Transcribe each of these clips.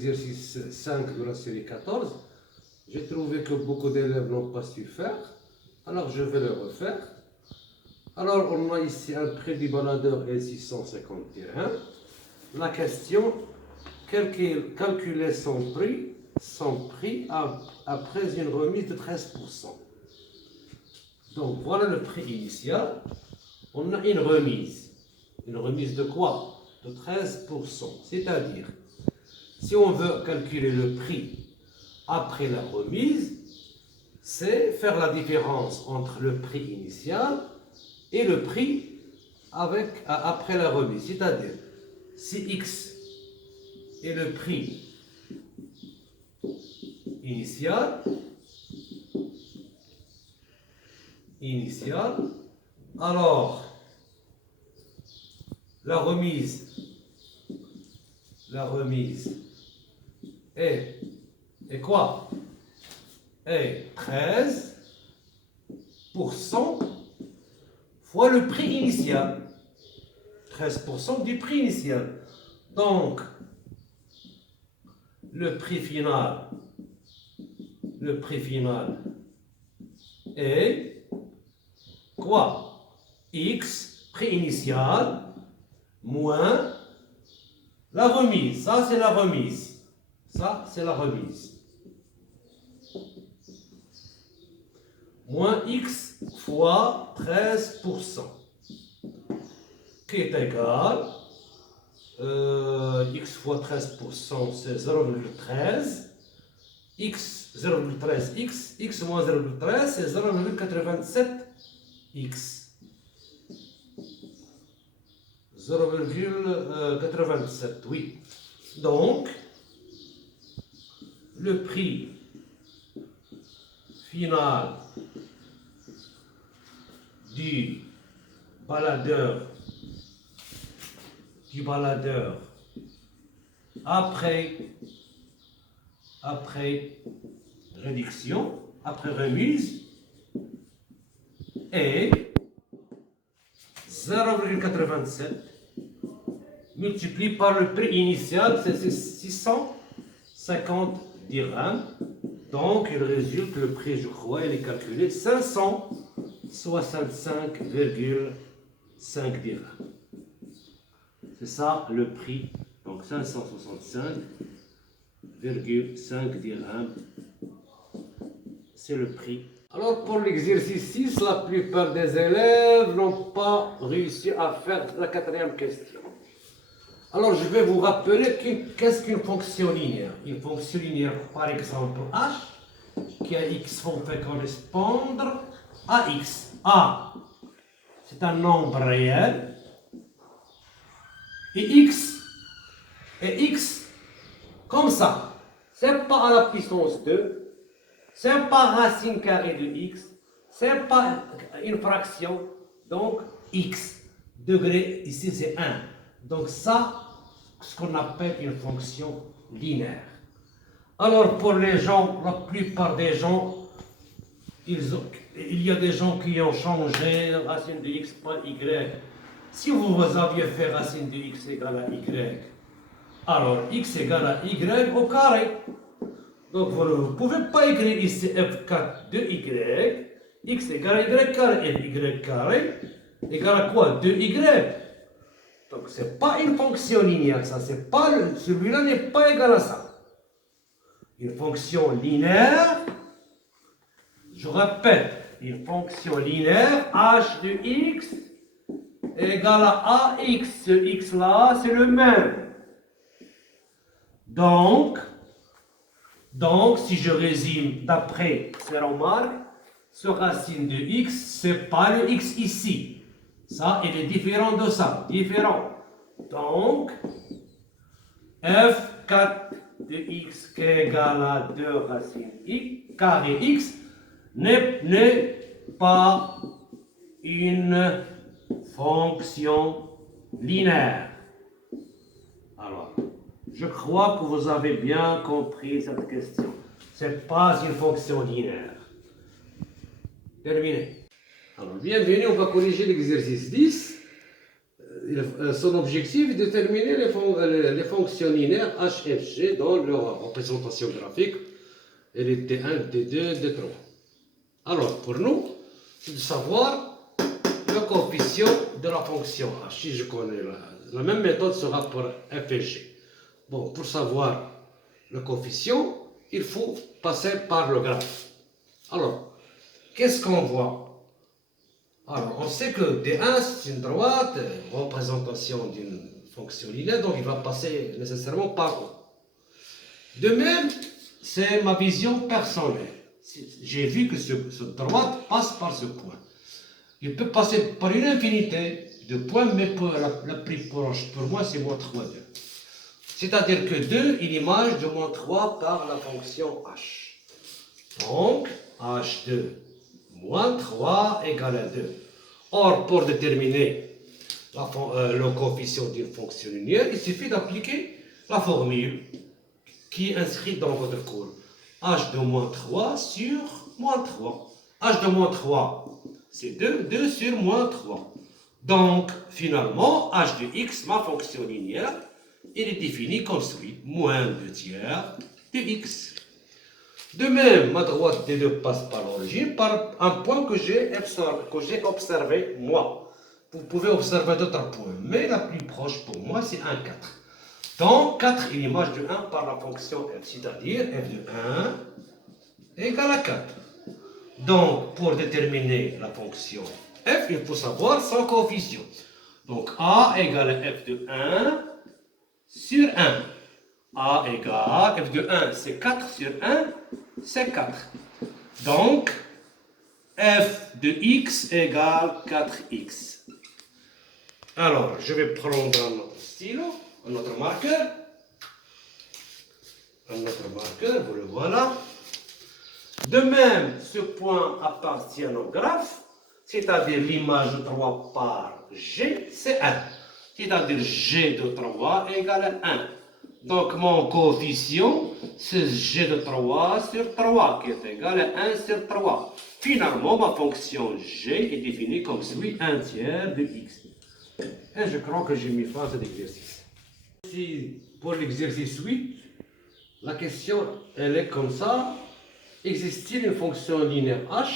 l'exercice 5 de la série 14. J'ai trouvé que beaucoup d'élèves n'ont pas su faire, alors je vais le refaire. Alors on a ici un prix du baladeur est 650 dirhams. La question, calculer son prix après une remise de 13%. Donc voilà le prix initial. On a une remise. Une remise de quoi? De 13%. C'est-à-dire, si on veut calculer le prix après la remise, c'est faire la différence entre le prix initial et le prix après la remise. C'est-à-dire, si X est le prix initial, alors la remise est quoi? Est 13% fois le prix initial. 13% du prix initial. Donc, le prix final est quoi? X, prix initial, moins la remise. Ça, c'est la remise. Moins X fois 13%. Qui est égal, X fois 13%, c'est 0,13. X, 0,13, X moins 0,13, c'est 0,87X. 0,87, oui. Donc, le prix final du baladeur après réduction, après remise, est 0,87 multiplié par le prix initial, c'est 650 dirhams. Donc, il résulte le prix, je crois, il est calculé 565,5 dirhams. C'est ça le prix. Donc, 565,5 dirhams. C'est le prix. Alors, pour l'exercice 6, la plupart des élèves n'ont pas réussi à faire la quatrième question. Alors, je vais vous rappeler qu'est-ce qu'une fonction linéaire. Une fonction linéaire, par exemple, h, qui a x fait correspondre à x. A, c'est un nombre réel. Et x, comme ça. C'est pas à la puissance 2, c'est pas racine carrée de x, c'est pas une fraction, donc x. Degré, ici c'est 1. Donc ça, ce qu'on appelle une fonction linéaire. Alors pour les gens, la plupart des gens, il y a des gens qui ont changé racine de x par y. Si vous aviez fait racine de x égale à y, alors x égale à y au carré. Donc vous ne pouvez pas écrire ici f4 de y, x égale à y carré, et y carré égale à quoi? 2y. Donc ce n'est pas une fonction linéaire, ça, celui-là n'est pas égal à ça. Une fonction linéaire, je répète, une fonction linéaire, h de x égale à ax. Ce x là, c'est le même. Donc, si je résume d'après ces remarques, ce racine de x, c'est pas le x ici. Ça, il est différent de ça. Différent. Donc, f4 de x qui est égal à 2 racines x, carré x, n'est pas une fonction linéaire. Alors, je crois que vous avez bien compris cette question. Ce n'est pas une fonction linéaire. Terminé. Alors, bienvenue, on va corriger l'exercice 10. son objectif est de déterminer les fonctions linéaires h, f, g dans leur représentation graphique, et les T1, T2, T3. Alors, pour nous, c'est de savoir le coefficient de la fonction h. Si je connais la même méthode sera pour f et g. Bon, pour savoir le coefficient, il faut passer par le graphe. Alors, qu'est-ce qu'on voit? Alors, on sait que D1, c'est une droite, représentation d'une fonction linéaire, donc il va passer nécessairement par O. De même, c'est ma vision personnelle. J'ai vu que cette droite passe par ce point. Il peut passer par une infinité de points, mais pour la plus proche, pour moi, c'est moins 3, 2. C'est-à-dire que 2 est l'image de moins 3 par la fonction h. Donc, h2 moins 3 égale à 2. Or, pour déterminer le coefficient d'une fonction linéaire, il suffit d'appliquer la formule qui est inscrite dans votre cours. h de moins 3 sur moins 3. h de moins 3, c'est 2, 2 sur moins 3. Donc, finalement, h de x, ma fonction linéaire, il est défini comme suit, moins 2 tiers de x. De même, ma droite D2 passe par l'origine, par un point que j'ai observé, moi. Vous pouvez observer d'autres points, mais la plus proche pour moi, c'est 1, 4. Donc, 4 est l'image de 1 par la fonction f, c'est-à-dire f de 1 égale à 4. Donc, pour déterminer la fonction f, il faut savoir son coefficient. Donc, a égale à f de 1 sur 1. A égale, f de 1, c'est 4 sur 1, c'est 4. Donc, f de x égale 4x. Alors, je vais prendre un autre stylo, un autre marqueur. Un autre marqueur, vous le voilà. De même, ce point appartient au graphe, c'est-à-dire l'image de 3 par g, c'est 1. C'est-à-dire g de 3 égale à 1. Donc, mon coefficient, c'est g de 3 sur 3, qui est égal à 1 sur 3. Finalement, ma fonction g est définie comme suit, 1 tiers de x. Et je crois que j'ai mis fin à cet exercice. Si, pour l'exercice 8, la question, elle est comme ça. Existe-t-il une fonction linéaire h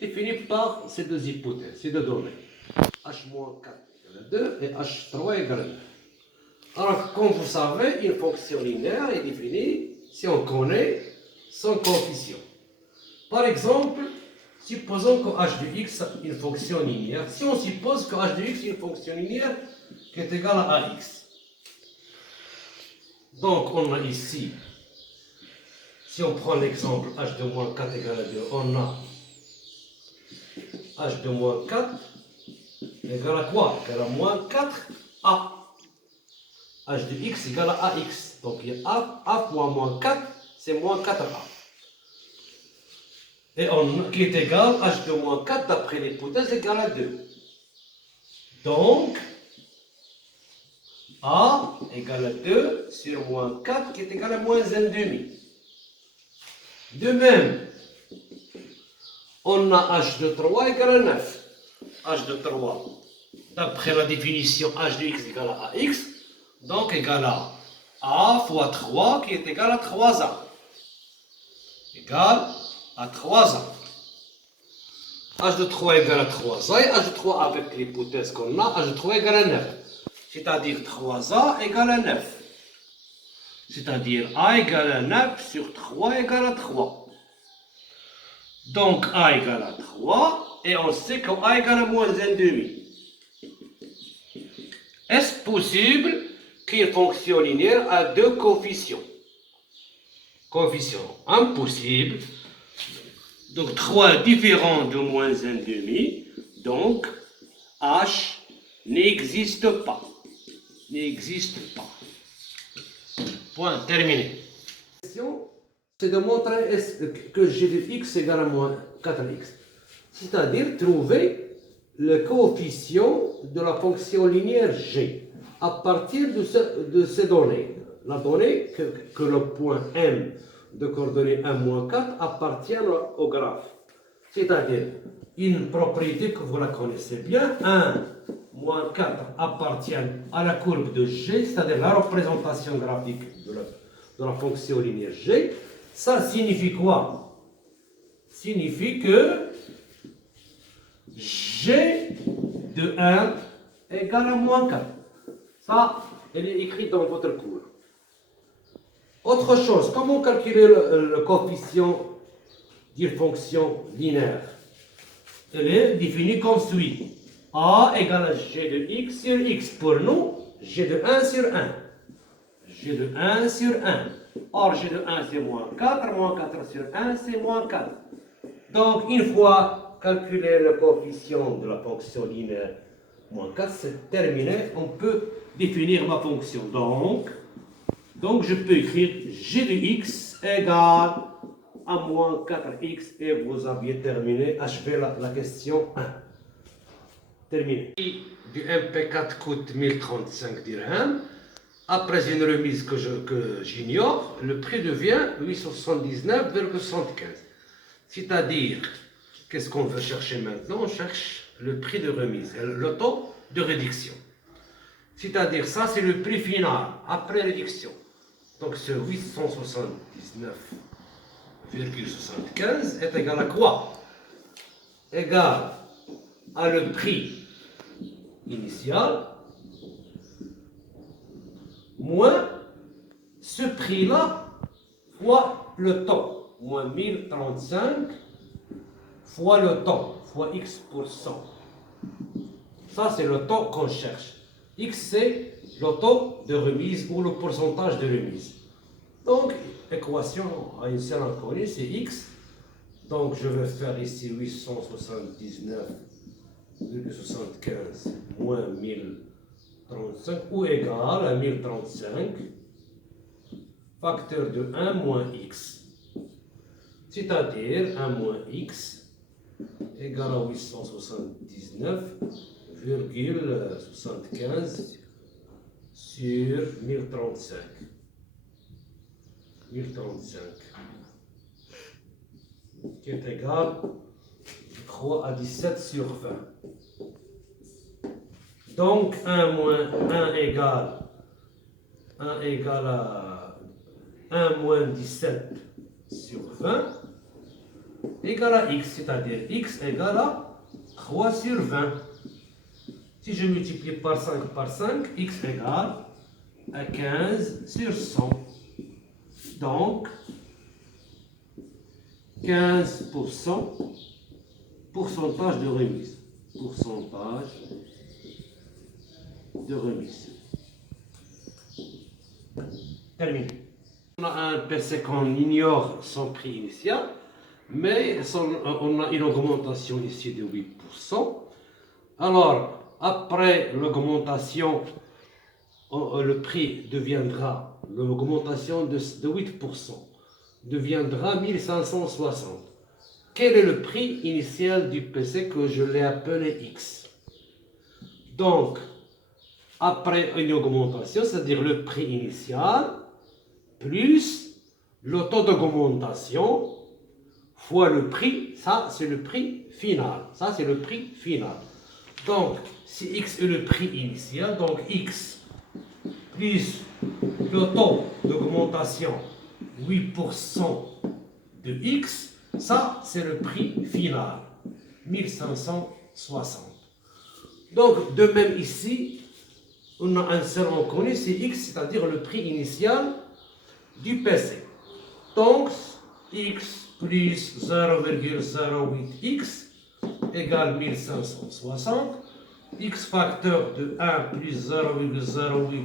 définie par ces deux hypothèses, ces deux données? h-4 égale à 2 et h3 égale à 9. Alors, comme vous savez, une fonction linéaire est définie si on connaît son coefficient. Par exemple, supposons que h de x est une fonction linéaire. Si on suppose que h de x est une fonction linéaire qui est égale à ax. Donc, on a ici, si on prend l'exemple h de moins 4 égale à 2, on a h de moins 4 égale à quoi? Égale à moins 4a. h de x égale à ax. Donc, il y a a fois moins 4, c'est moins 4a. Et qui est égal à h de moins 4 d'après l'hypothèse égale à 2. Donc, a égale à 2 sur moins 4 qui est égal à moins 1,5. De même, on a h de 3 égale à 9. h de 3, d'après la définition h de x égale à ax, donc égale à a fois 3 qui est égal à 3a. Égal à 3a. h de 3 égale à 3a et h de 3 avec l'hypothèse qu'on a, h de 3 égale à 9. C'est-à-dire 3a égale à 9. C'est-à-dire a égale à 9 sur 3 égale à 3. Donc a égale à 3 et on sait que a égale à moins 1,5. Est-ce possible qu'une fonction linéaire a deux coefficients? Coefficient impossible. Donc 3 différent de moins 1,5. Donc h n'existe pas. N'existe pas. Point terminé. La question, c'est de montrer que g de x égale à moins 4x. C'est-à-dire trouver le coefficient de la fonction linéaire g à partir de ces données. La donnée que le point M de coordonnées 1, moins 4 appartient au graphe. C'est-à-dire une propriété que vous la connaissez bien, 1 moins 4 appartiennent à la courbe de G, c'est-à-dire la représentation graphique de la fonction linéaire G. Ça signifie quoi? Signifie que G de 1 égale à moins 4. Ça, elle est écrite dans votre cours. Autre chose, comment calculer le coefficient d'une fonction linéaire? Elle est définie comme suit. A égale à G de x sur x. Pour nous, G de 1 sur 1. G de 1 sur 1. Or, G de 1 c'est moins 4. Moins 4 sur 1 c'est moins 4. Donc, une fois calculé le coefficient de la fonction linéaire moins 4, c'est terminé. On peut définir ma fonction. Donc je peux écrire G de x égale à moins 4x et vous aviez terminé, achevé la question 1. Terminé. Le prix du MP4 coûte 1035 dirhams. Après une remise que j'ignore, le prix devient 879,75. C'est-à-dire, qu'est-ce qu'on veut chercher maintenant? On cherche le prix de remise, le taux de réduction. C'est-à-dire, ça c'est le prix final, après réduction. Donc ce 879,75 est égal à quoi? Égal à le prix initial moins ce prix-là fois le temps, moins 1035 fois le temps, fois x%. Ça, c'est le taux qu'on cherche. X, c'est le taux de remise ou le pourcentage de remise. Donc, l'équation à une seule inconnue, c'est x. Donc, je vais faire ici 879,75 moins 1035 ou égal à 1035 facteur de 1 moins x. C'est-à-dire 1 moins x égale à 879,75 sur 1035. 1035 qui est égal, je crois, à 17 sur 20. Donc 1 moins 1 égale à 1 moins 17 sur 20 égale à x, c'est-à-dire x égale à 3 sur 20. Si je multiplie par 5, x égale à 15 sur 100. Donc, 15% pourcentage de remise. Pourcentage de remise. Terminé. On a un PC qu'on ignore son prix initial, mais on a une augmentation ici de 8%. Alors, après l'augmentation, le prix deviendra, l'augmentation de 8% deviendra 1560. Quel est le prix initial du PC que je l'ai appelé X? Donc, après une augmentation, c'est-à-dire le prix initial, plus le taux d'augmentation, fois le prix, ça c'est le prix final. Ça c'est le prix final. Donc, si X est le prix initial, donc X plus le taux d'augmentation 8% de X, ça c'est le prix final, 1560. Donc, de même ici, on a un seul inconnu, c'est X, c'est-à-dire le prix initial du PC. Donc, X plus 0,08X égale 1560. X facteur de 1 plus 0,08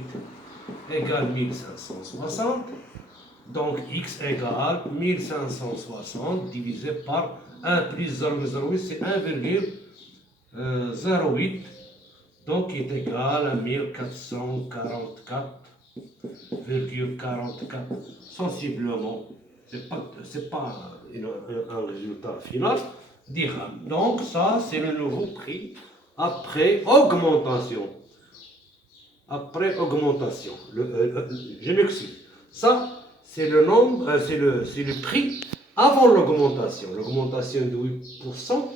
égale 1560. Donc, X égale 1560 divisé par 1 plus 0,08, c'est 1,08. Donc, il est égal à 1444,44. Sensiblement, ce n'est pas un résultat final, dirham. Donc, ça, c'est le nouveau prix après augmentation. Après augmentation. Je m'excuse. Ça, c'est le nombre, c'est le prix avant l'augmentation de 8%,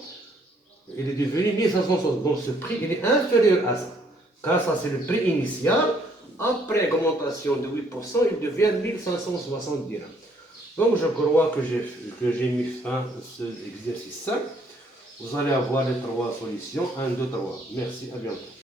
il est devenu 1560. Donc ce prix, il est inférieur à ça. Car ça, c'est le prix initial. Après augmentation de 8%, il devient 1560 dirhams. Donc je crois que j'ai mis fin à cet exercice 5. Vous allez avoir les 3 solutions. 1, 2, 3. Merci, à bientôt.